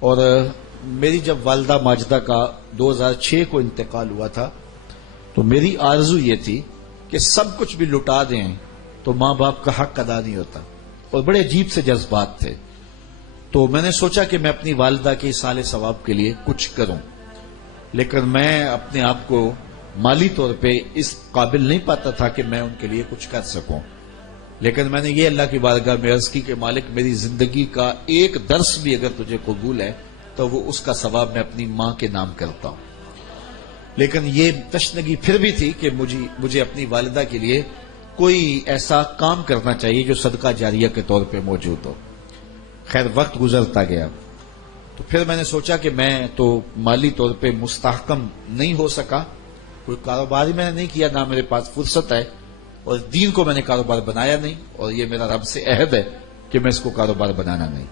اور میری جب والدہ ماجدہ کا 2006 کو انتقال ہوا تھا تو میری آرزو یہ تھی کہ سب کچھ بھی لٹا دیں تو ماں باپ کا حق ادا نہیں ہوتا، اور بڑے عجیب سے جذبات تھے. تو میں نے سوچا کہ میں اپنی والدہ کے ایصال ثواب کے لیے کچھ کروں، لیکن میں اپنے آپ کو مالی طور پہ اس قابل نہیں پاتا تھا کہ میں ان کے لیے کچھ کر سکوں. لیکن میں نے یہ اللہ کی بارگاہ میں عرض کی کہ مالک میری زندگی کا ایک درس بھی اگر تجھے قبول ہے تو وہ اس کا ثواب میں اپنی ماں کے نام کرتا ہوں. لیکن یہ تشنگی پھر بھی تھی کہ مجھے اپنی والدہ کے لیے کوئی ایسا کام کرنا چاہیے جو صدقہ جاریہ کے طور پہ موجود ہو. خیر وقت گزرتا گیا تو پھر میں نے سوچا کہ میں تو مالی طور پہ مستحکم نہیں ہو سکا، کوئی کاروبار ہی میں نے نہیں کیا، نہ میرے پاس فرصت ہے، اور دین کو میں نے کاروبار بنایا نہیں، اور یہ میرا رب سے عہد ہے کہ میں اس کو کاروبار بنانا نہیں.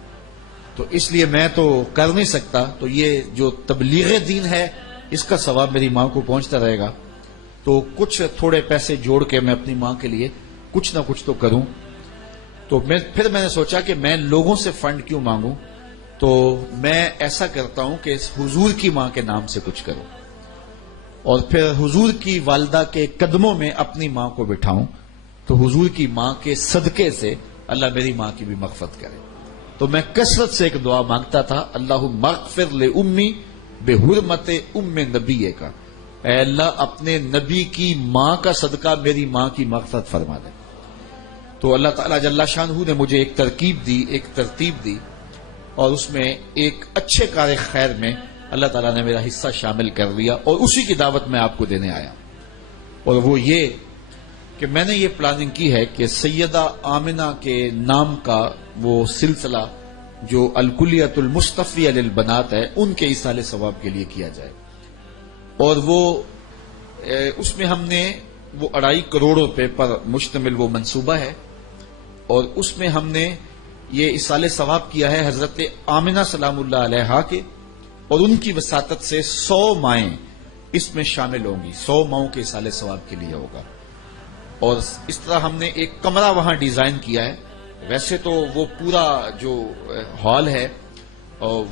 تو اس لیے میں تو کر نہیں سکتا، تو یہ جو تبلیغ دین ہے اس کا ثواب میری ماں کو پہنچتا رہے گا. تو کچھ تھوڑے پیسے جوڑ کے میں اپنی ماں کے لیے کچھ نہ کچھ تو کروں. تو پھر میں نے سوچا کہ میں لوگوں سے فنڈ کیوں مانگوں، تو میں ایسا کرتا ہوں کہ حضور کی ماں کے نام سے کچھ کروں، اور پھر حضور کی والدہ کے قدموں میں اپنی ماں کو بٹھاؤں، تو حضور کی ماں کے صدقے سے اللہ میری ماں کی بھی مغفرت کرے. تو میں کثرت سے ایک دعا مانگتا تھا، اللہم اغفر لأمی بحرمت ام نبی کا، اے اللہ اپنے نبی کی ماں کا صدقہ میری ماں کی مغفرت فرما دے. تو اللہ تعالیٰ جل شانہ نے مجھے ایک ترتیب دی، اور اس میں ایک اچھے کار خیر میں اللہ تعالیٰ نے میرا حصہ شامل کر لیا، اور اسی کی دعوت میں آپ کو دینے آیا. اور وہ یہ کہ میں نے یہ پلاننگ کی ہے کہ سیدہ آمنہ کے نام کا وہ سلسلہ جو الکلیۃ المصطفیہ للبنات ہے ان کے ایصال ثواب کے لیے کیا جائے. اور وہ اس میں ہم نے وہ 2.5 کروڑ روپے پر مشتمل وہ منصوبہ ہے، اور اس میں ہم نے یہ ایصال ثواب کیا ہے حضرت آمنہ سلام اللہ علیہا کے، اور ان کی وساطت سے 100 مائیں اس میں شامل ہوں گی، 100 ماؤں کے ایصال ثواب کے لیے ہوگا. اور اس طرح ہم نے ایک کمرہ وہاں ڈیزائن کیا ہے. ویسے تو وہ پورا جو ہال ہے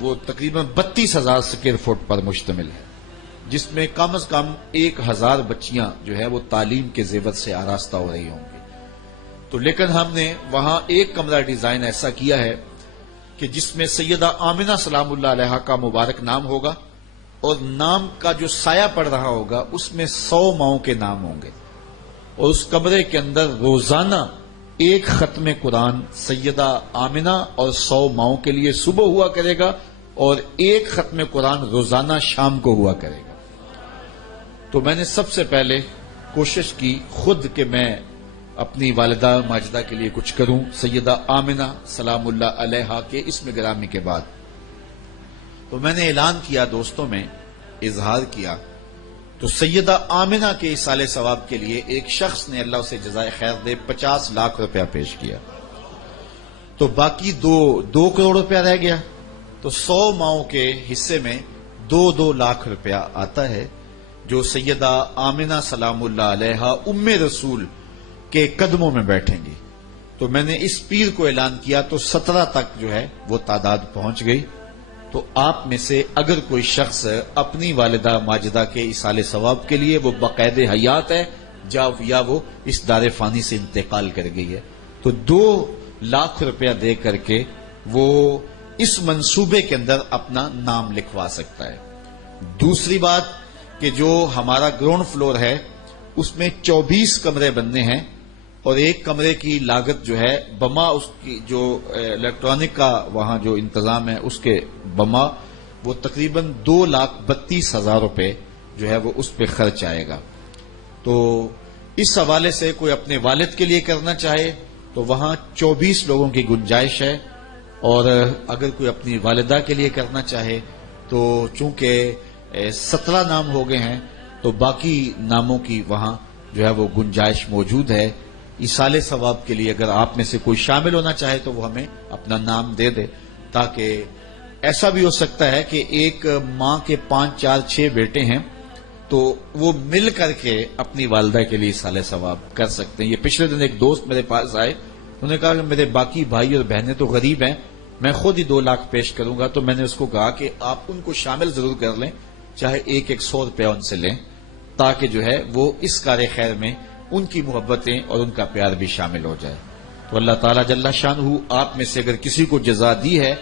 وہ تقریباً 32,000 اسکوائر فٹ پر مشتمل ہے، جس میں کم از کم 1,000 بچیاں جو ہے وہ تعلیم کے زیور سے آراستہ ہو رہی ہوں گی. تو لیکن ہم نے وہاں ایک کمرہ ڈیزائن ایسا کیا ہے کہ جس میں سیدہ آمنہ سلام اللہ علیہا کا مبارک نام ہوگا، اور نام کا جو سایہ پڑ رہا ہوگا اس میں 100 ماؤں کے نام ہوں گے. اور اس کمرے کے اندر روزانہ ایک ختم قرآن سیدہ آمنہ اور 100 ماؤں کے لیے صبح ہوا کرے گا، اور ایک ختم قرآن روزانہ شام کو ہوا کرے گا. تو میں نے سب سے پہلے کوشش کی خود کہ میں اپنی والدہ ماجدہ کے لیے کچھ کروں سیدہ آمنہ سلام اللہ علیہا کے اسم گرامی کے بعد. تو میں نے اعلان کیا، دوستوں میں اظہار کیا. تو سیدہ آمنہ کے ایصال ثواب کے لیے ایک شخص نے اللہ اسے جزائے خیر دے 50 لاکھ روپیہ پیش کیا. تو باقی 2 کروڑ روپیہ رہ گیا. تو 100 ماؤں کے حصے میں 2 لاکھ روپیہ آتا ہے، جو سیدہ آمنہ سلام اللہ علیہا ام رسول کے قدموں میں بیٹھیں گی. تو میں نے اس پیر کو اعلان کیا تو 17 تک جو ہے وہ تعداد پہنچ گئی. تو آپ میں سے اگر کوئی شخص اپنی والدہ ماجدہ کے ایصال ثواب کے لیے وہ بقید حیات ہے یا وہ اس دار فانی سے انتقال کر گئی ہے، تو 2 لاکھ روپیہ دے کر کے وہ اس منصوبے کے اندر اپنا نام لکھوا سکتا ہے. دوسری بات کہ جو ہمارا گراؤنڈ فلور ہے اس میں 24 کمرے بننے ہیں، اور ایک کمرے کی لاگت جو ہے بما اس کی جو الیکٹرانک کا وہاں جو انتظام ہے اس کے بما وہ تقریباً 2,32,000 روپے جو ہے وہ اس پہ خرچ آئے گا. تو اس حوالے سے کوئی اپنے والد کے لیے کرنا چاہے تو وہاں 24 لوگوں کی گنجائش ہے، اور اگر کوئی اپنی والدہ کے لیے کرنا چاہے تو چونکہ 17 نام ہو گئے ہیں تو باقی ناموں کی وہاں جو ہے وہ گنجائش موجود ہے. ایصال ثواب کے لیے اگر آپ میں سے کوئی شامل ہونا چاہے تو وہ ہمیں اپنا نام دے دے، تاکہ ایسا بھی ہو سکتا ہے کہ ایک ماں کے 5 4 6 بیٹے ہیں تو وہ مل کر کے اپنی والدہ کے لیے ایصال ثواب کر سکتے ہیں. یہ پچھلے دن ایک دوست میرے پاس آئے، انہوں نے کہا کہ میرے باقی بھائی اور بہنیں تو غریب ہیں میں خود ہی 2 لاکھ پیش کروں گا، تو میں نے اس کو کہا کہ آپ ان کو شامل ضرور کر لیں، چاہے 100 روپیہ ان سے لیں، تاکہ جو ہے وہ اس کار خیر میں ان کی محبتیں اور ان کا پیار بھی شامل ہو جائے۔ تو اللہ تعالیٰ جل شانہ آپ میں سے اگر کسی کو جزا دی ہے،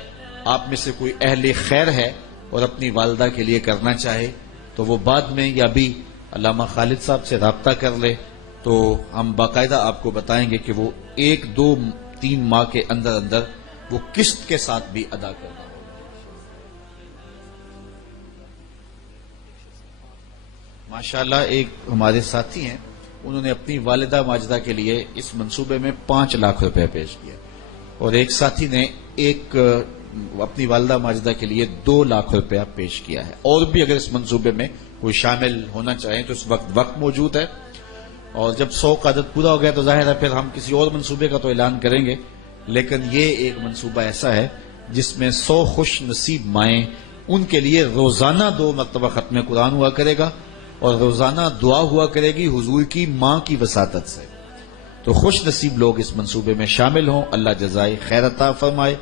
آپ میں سے کوئی اہل خیر ہے اور اپنی والدہ کے لیے کرنا چاہے، تو وہ بعد میں یا بھی علامہ خالد صاحب سے رابطہ کر لے، تو ہم باقاعدہ آپ کو بتائیں گے کہ وہ 1 2 3 ماہ کے اندر اندر وہ قسط کے ساتھ بھی ادا کرنا ہوگا۔ ماشاءاللہ ایک ہمارے ساتھی ہیں، انہوں نے اپنی والدہ ماجدہ کے لیے اس منصوبے میں 5 لاکھ روپے پیش کیا، اور ایک ساتھی نے اپنی والدہ ماجدہ کے لیے 2 لاکھ روپیہ پیش کیا ہے۔ اور بھی اگر اس منصوبے میں کوئی شامل ہونا چاہیں تو اس وقت موجود ہے، اور جب 100 کا عدد پورا ہو گیا تو ظاہر ہے پھر ہم کسی اور منصوبے کا تو اعلان کریں گے، لیکن یہ ایک منصوبہ ایسا ہے جس میں 100 خوش نصیب مائیں، ان کے لیے روزانہ 2 مرتبہ ختم قرآن ہوا کرے گا، اور روزانہ دعا ہوا کرے گی حضور کی ماں کی وساطت سے۔ تو خوش نصیب لوگ اس منصوبے میں شامل ہوں، اللہ جزائے خیر عطا فرمائے،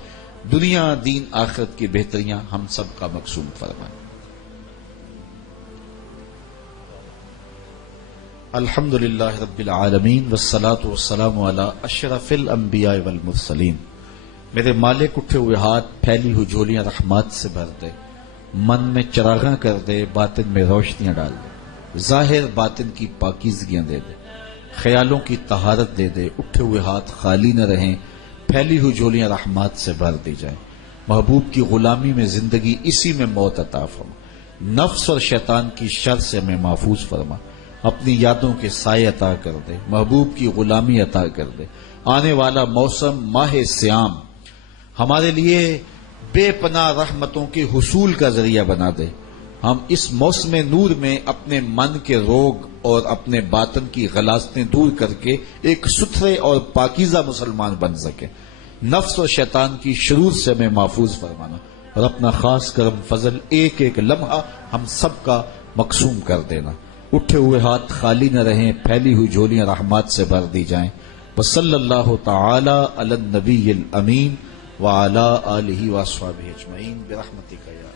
دنیا دین آخرت کی بہتریاں ہم سب کا مقصود فرمائے۔ الحمدللہ رب العالمین والصلاة والسلام علی اشرف الانبیاء والمرسلین۔ میرے مالک اٹھے ہوئے ہاتھ پھیلی ہوئی جھولیاں رحمات سے بھر دے، من میں چراغاں کر دے، باطن میں روشنیاں ڈال دے، ظاہر باطن کی پاکیزگیاں دے دے، خیالوں کی طہارت دے دے، اٹھے ہوئے ہاتھ خالی نہ رہیں، پھیلی ہوئی جھولیاں رحمات سے بھر دی جائیں۔ محبوب کی غلامی میں زندگی، اسی میں موت عطا فرما، نفس اور شیطان کی شر سے ہمیں محفوظ فرما، اپنی یادوں کے سائے عطا کر دے، محبوب کی غلامی عطا کر دے۔ آنے والا موسم ماہ سیام ہمارے لیے بے پناہ رحمتوں کے حصول کا ذریعہ بنا دے، ہم اس موسم نور میں اپنے من کے روگ اور اپنے باطن کی غلاظتیں دور کر کے ایک ستھرے اور پاکیزہ مسلمان بن سکے۔ نفس اور شیطان کی شرور سے ہمیں محفوظ فرمانا، اور اپنا خاص کرم فضل ایک ایک لمحہ ہم سب کا مقسوم کر دینا۔ اٹھے ہوئے ہاتھ خالی نہ رہیں، پھیلی ہوئی جھولیاں رحمات سے بھر دی جائیں۔ وصلی اللہ تعالی علی النبی الامین وعلی آلہ واصحابہ اجمعین برحمتک یا